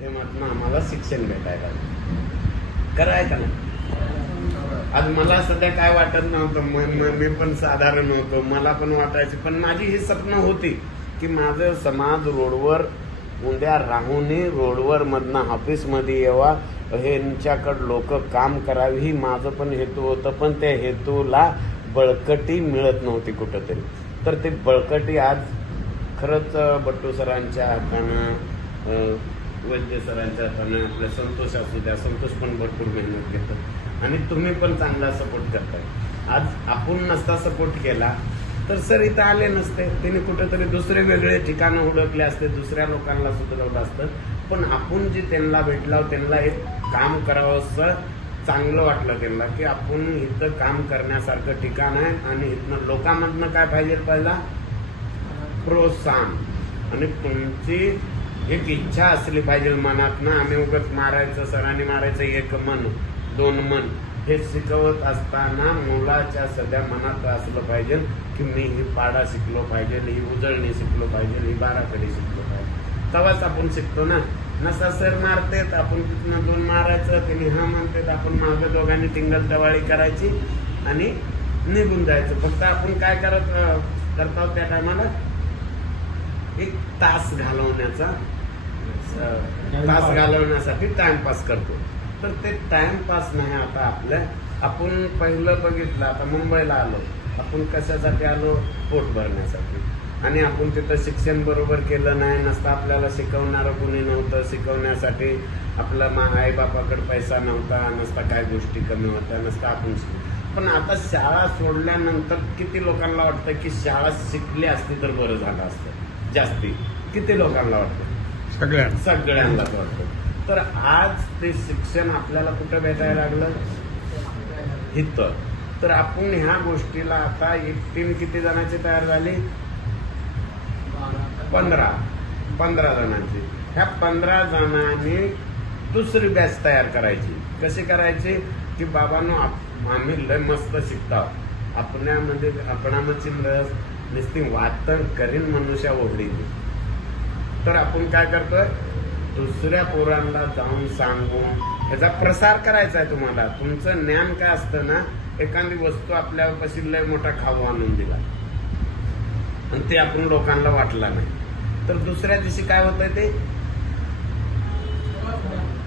ते मधनं आम्हाला शिक्षण भेटायला लागलं. कराय का नाही? आज मला सध्या काय वाटत नव्हतं, मी पण साधारण होतो, मला पण वाटायचं, पण माझी ही स्वप्न होती की माझं समाज रोडवर उद्या राहूनही रोडवर मधनं ऑफिसमध्ये यावा, ह्यांच्याकडं लोक काम करावी, ही माझं पण हेतू होतं. पण त्या हेतूला बळकटी मिळत नव्हती कुठंतरी. तर ते बळकटी आज खरंच बट्टू सरांच्या हातानं, वैद्य सरांच्या हातानं, आपल्या संतोष असू द्या, संतोष पण भरपूर मेहनत घेतात आणि तुम्ही पण चांगला सपोर्ट करताय. आज आपण नसता सपोर्ट केला तर सर इथं आले नसते, त्यांनी कुठेतरी दुसरे वेगळे ठिकाणं हुडकले असते, दुसऱ्या लोकांना सुधरवलं असतं. पण आपण जे त्यांना भेटला, त्यांना एक काम करावं असं चांगलं वाटलं त्यांना, की आपण इथं काम करण्यासारखं ठिकाण आहे आणि इथनं लोकांमधनं काय पाहिजे, पहिला प्रोत्साहन आणि तुमची एक इच्छा असली पाहिजे मनातनं. आम्ही उगाच मारायचं, सरांनी मारायचं, एक मन दोन मन हे शिकवत असताना मुलाच्या सध्या मनात असलं पाहिजे की मी ही पाडा शिकलो पाहिजे, ही उजळणी शिकलो पाहिजे, ही बाराखडी शिकलो पाहिजे. तेव्हाच आपण शिकतो ना. नसा सर मारतेत, आपण तिथनं दोन मारायचं, त्यांनी हा म्हणतात, आपण मागं दोघांनी टिंगल टवाळी करायची आणि निघून जायचं. फक्त आपण काय करतो त्या टायमाला एक तास घालवण्यासाठी टाइमपास करतो. तर ते टाइमपास नाही आता आपल्या. आपण पहिलं बघितलं, आता मुंबईला आलो, आपण कशासाठी आलो? पोट भरण्यासाठी. आणि आपण तिथं शिक्षण बरोबर केलं नाही, नसतं आपल्याला शिकवणारं कोणी नव्हतं, शिकवण्यासाठी आपला आई बापाकडे पैसा नव्हता, नसता काय गोष्टी कमी होत्या, नसता आपण पण आता शाळा सोडल्यानंतर किती लोकांना वाटतं की शाळा शिकली असती तर बरं झालं असतं. जास्ती किती लोकांना वाटतं? सगळ्यांनाच वाटतं. तर आज ते शिक्षण आपल्याला कुठं भेटायला लागलं? इथं. तर आपण ह्या गोष्टीला आता एक टीम किती जणांची तयार झाली? 15 जणांची. ह्या 15 जणांनी दुसरी बॅच तयार करायची. कशी करायची? की बाबांनो आम्ही लय मस्त शिकतो, आपणामध्ये आपणामध्ये लस नुसती वाटण करीन मनुष्या ओढीने. तर आपण काय करतोय? दुसऱ्या पोरांना जाऊन सांगून याचा प्रसार करायचा आहे. तुम्हाला तुमचं ज्ञान काय असतं ना, एखादी वस्तू आपल्यापाशी लय मोठा खाऊ आणून दिला आणि ते आपण लोकांना वाटला नाही, तर दुसऱ्या दिवशी काय होतंय? ते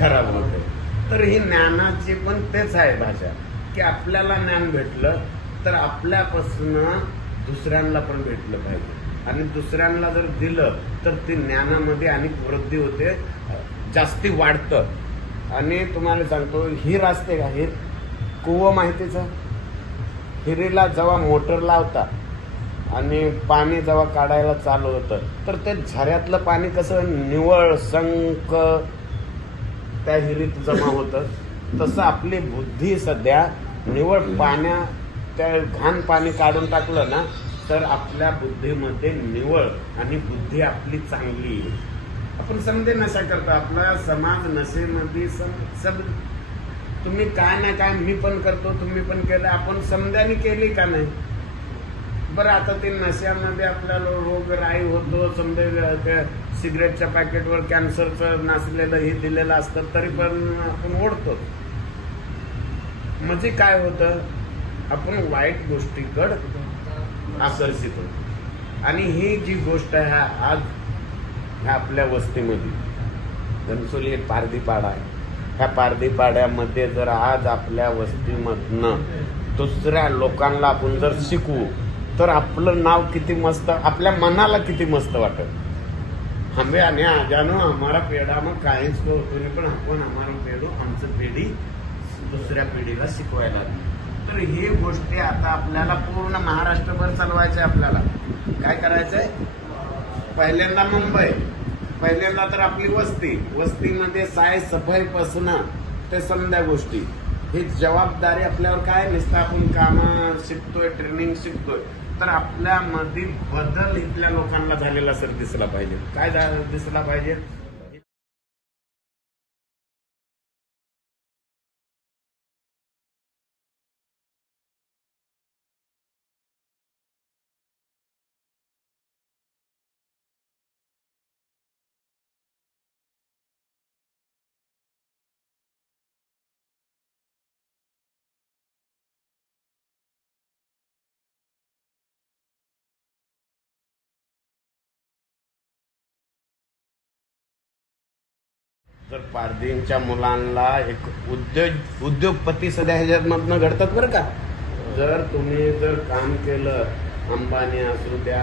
खराब होते. तर ही ज्ञानाची पण तेच आहे भाषा, की आपल्याला ज्ञान भेटलं तर आपल्यापासून दुसऱ्यांना पण भेटलं पाहिजे आणि दुसऱ्यांना जर दिलं तर ती ज्ञानामध्ये आणि वृद्धी होते, जास्ती वाढतं. आणि तुम्हाला सांगतो, हिर असते का? हिर कुवं माहितीचं? हिरीला जेव्हा मोटर लावतात आणि पाणी जेव्हा काढायला चालू होतं तर ते झऱ्यातलं पाणी कसं निव्वळ संक त्या हिरीत जमा होतं, तसं आपली बुद्धी सध्या निव्वळ त्या घाण पाणी काढून टाकलं ना तर आपल्या बुद्धीमध्ये निवळ आणि बुद्धी आपली चांगली आहे. आपण समजे नशा करतो, आपला समाज नशेमध्ये सब तुम्ही काय ना काय मी पण करतो, तुम्ही पण केलं, आपण समजाने केली का नाही? बरं, आता ते नश्यामध्ये आपल्याला रोगराई होतो, समजा सिगरेटच्या पॅकेटवर कॅन्सरचं नाचलेलं हे दिलेलं असतं तरी पण आपण ओढतो. म्हणजे काय होतं? आपण वाईट गोष्टीकडे आकर्षित होतो. आणि ही जी गोष्ट आहे आज ह्या आपल्या वस्तीमध्ये घनसोली एक पारदीपाडा आहे. ह्या पारदीपाड्यामध्ये जर आज आपल्या वस्तीमधनं दुसऱ्या लोकांना आपण जर शिकवू तर आपलं नाव किती मस्त, आपल्या मनाला किती मस्त वाटत. हमें आणि जानो हमारा पेढा मग काहीच होतो, पण आपण हमारा पेढू आमचं पेढी दुसऱ्या पिढीला शिकवायला. तर ही गोष्टी आता आपल्याला पूर्ण महाराष्ट्रभर चालवायचं आहे. आपल्याला काय करायचंय? पहिल्यांदा मुंबई, पहिल्यांदा तर आपली वस्तीमध्ये सफाईपासून ते समजा गोष्टी, ही जबाबदारी आपल्यावर काय नसतं. आपण कामं शिकतोय, ट्रेनिंग शिकतोय, तर आपल्यामध्ये बदल इथल्या लोकांना झालेला सर दिसला पाहिजे. काय दिसला पाहिजे? तर पारधींच्या मुलांना एक उद्योगपती सध्या ह्याच्यामधनं घडतात बरं का. जर तुम्ही काम केलं, अंबानी असू द्या,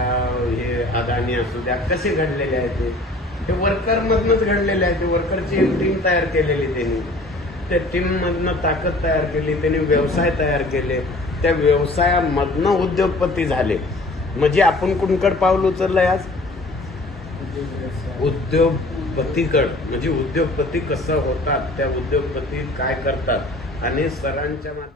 हे अदानी असू द्या, कसे घडलेले आहेत ते वर्कर मधनच घडलेले आहेत. ते वर्करची टीम तयार केलेली त्यांनी, त्या टीम मधनं ताकद तयार केली, त्यांनी व्यवसाय तयार केले, त्या व्यवसायामधनं उद्योगपती झाले. म्हणजे आपण कुणकड पाऊल उचललंय आज, उद्योगपतीकड. म्हणजे उद्योगपती कसं होतात, त्या उद्योगपती काय करतात, आणि सरांच्या माध्यमात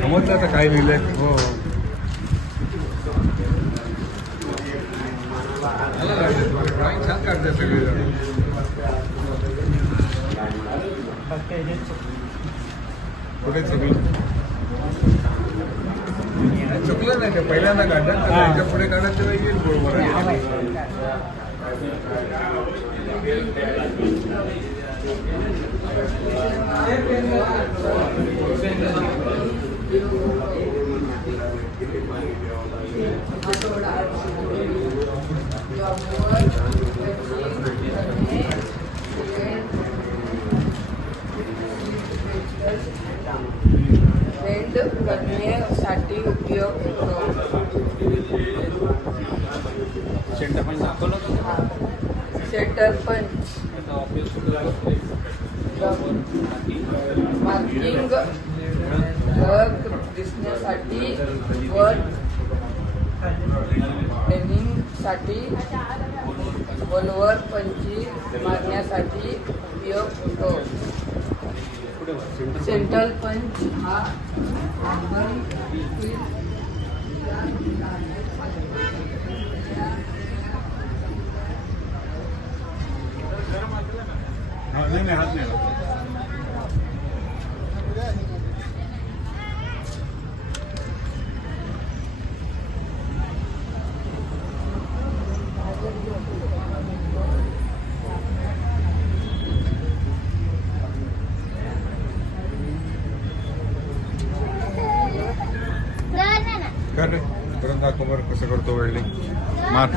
समजलं आता काय लिहिलंय. हो छान काढते सगळे. कुठे सगळी चुकलं नाही का, पहिल्यांदा काढलं त्याच्या पुढे काढत तेव्हा येईल बरोबर. करण्यासाठी उपयोग होतो. सेंटर पंच मार्किंग दिसण्यासाठी व ट्रेनिंगसाठी बलवर पंची मारण्यासाठी उपयोग होतो. सेंट्रल पंच हा नाही हात नाही. कर रे, परत दाखव बरं कसं करतो वेल्डिंग. मार.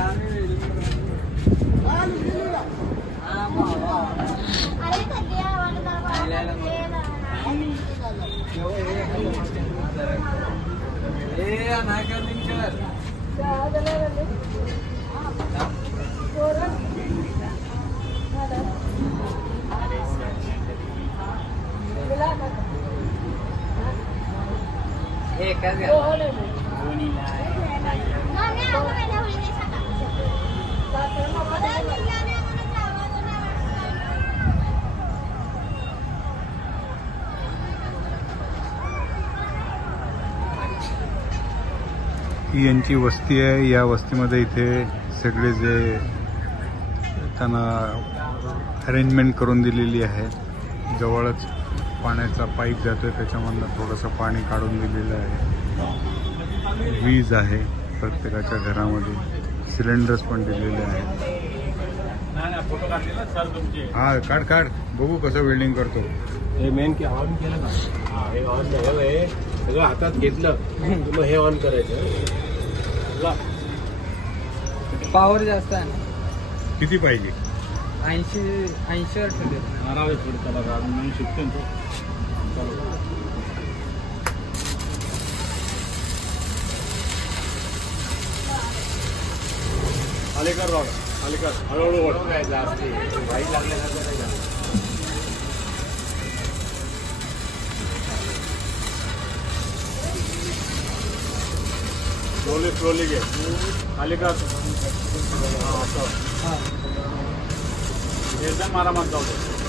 ही यांची वस्ती आहे. या वस्तीमध्ये इथे सगळे जे त्यांना अरेंजमेंट करून दिलेली आहे. जवळच पाण्याचा पाईप जातोय, त्याच्यामधनं थोडंसं पाणी काढून दिलेलं आहे. वीज आहे प्रत्येकाच्या घरामध्ये. सिलेंडर्स पण दिलेले आहेत. हा काढ काढ बघू कसं वेल्डिंग करतो. हे मेन की ऑन केलं ना, हे ऑन झालं हे सगळं हातात घेतलं मग हे ऑन करायचं. पॉवर जास्त आहे ना. किती पाहिजे? 80 मारावे थोडं त्याला मी शिकतो तो. खाली कर रॉड खाली कर हळूहळू ओढ काय जास्त वाई लागल्यानंतर नाही जास्त. स्लोली घे खाली कर हा, असं एकदम आरामात जाऊ दे